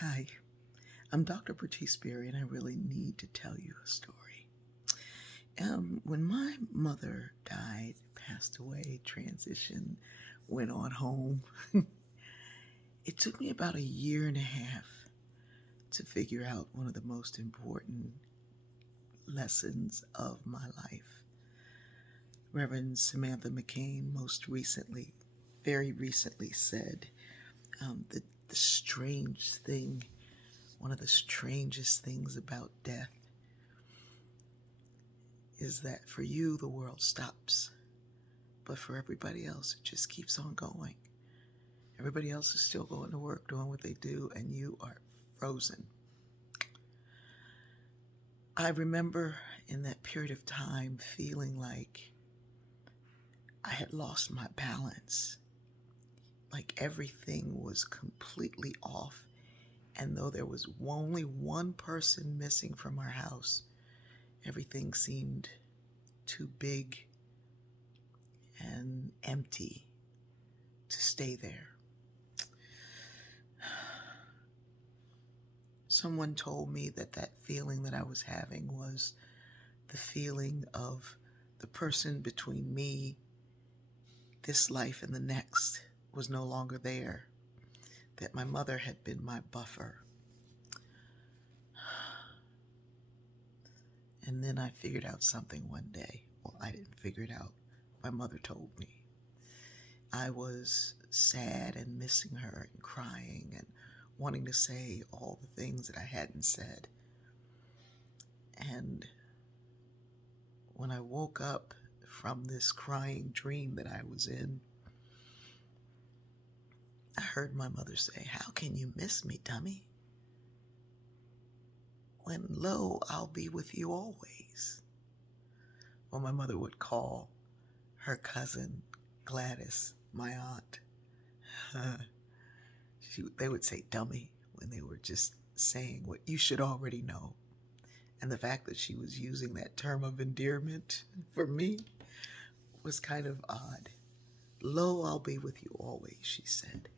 Hi, I'm Dr. Bertice Berry, and I really need to tell you a story. When my mother died, passed away, transitioned, went on home, it took me about a year and a half to figure out one of the most important lessons of my life. Reverend Samantha McCain most recently, very recently said that the strange thing, one of the strangest things about death is that for you, the world stops, but for everybody else, it just keeps on going. Everybody else is still going to work, doing what they do, and you are frozen. I remember in that period of time feeling like I had lost my balance, like everything was completely off. And though there was only one person missing from our house, everything seemed too big and empty to stay there. Someone told me that that feeling that I was having was the feeling of the person between me, this life, and the next was no longer there, that my mother had been my buffer. And then I figured out something one day. Well, I didn't figure it out. My mother told me. I was sad and missing her and crying and wanting to say all the things that I hadn't said. And when I woke up from this crying dream that I was in, I heard my mother say, "How can you miss me, dummy? When lo, I'll be with you always." Well, my mother would call her cousin Gladys, my aunt. They would say dummy when they were just saying what you should already know. And the fact that she was using that term of endearment for me was kind of odd. Lo, I'll be with you always, she said.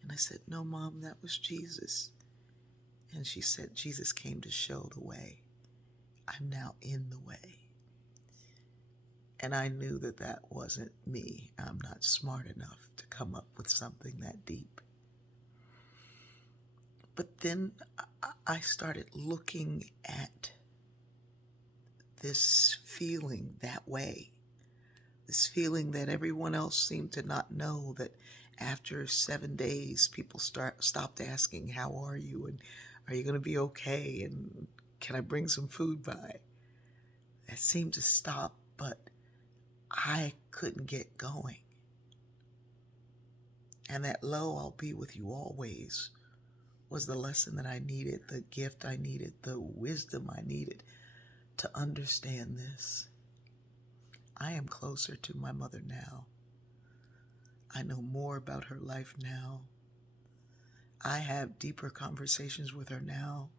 And I said, "No, Mom, that was Jesus." And she said, "Jesus came to show the way. I'm now in the way." And I knew that that wasn't me. I'm not smart enough to come up with something that deep. But then I started looking at this feeling that way, this feeling that everyone else seemed to not know, that after 7 days, people stopped asking, "How are you?" and "Are you going to be okay?" and "Can I bring some food by?" That seemed to stop, but I couldn't get going. And that "Lo, I'll be with you always" was the lesson that I needed, the gift I needed, the wisdom I needed to understand this. I am closer to my mother now. I know more about her life now. I have deeper conversations with her now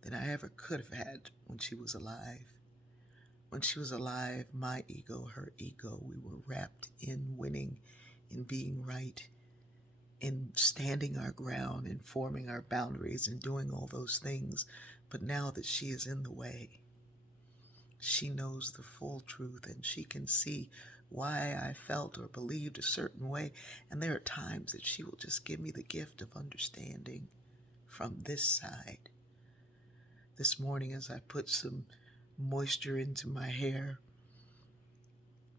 than I ever could have had when she was alive. When she was alive, my ego, her ego, we were wrapped in winning, in being right, in standing our ground, in forming our boundaries, and doing all those things. But now that she is in the way, she knows the full truth, and she can see why I felt or believed a certain way. And there are times that she will just give me the gift of understanding from this side. This morning, as I put some moisture into my hair,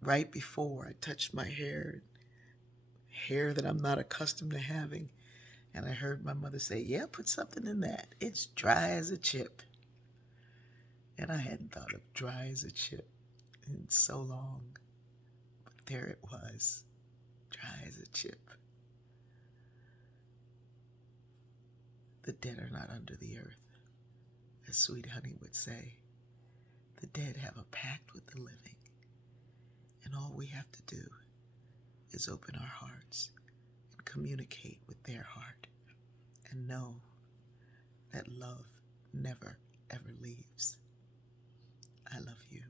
right before I touched my hair that I'm not accustomed to having, and I heard my mother say, "Yeah, put something in that. It's dry as a chip." And I hadn't thought of dry as a chip in so long. But there it was, dry as a chip. The dead are not under the earth, as Sweet Honey would say. The dead have a pact with the living. And all we have to do is open our hearts and communicate with their heart and know that love never, ever leaves. I love you.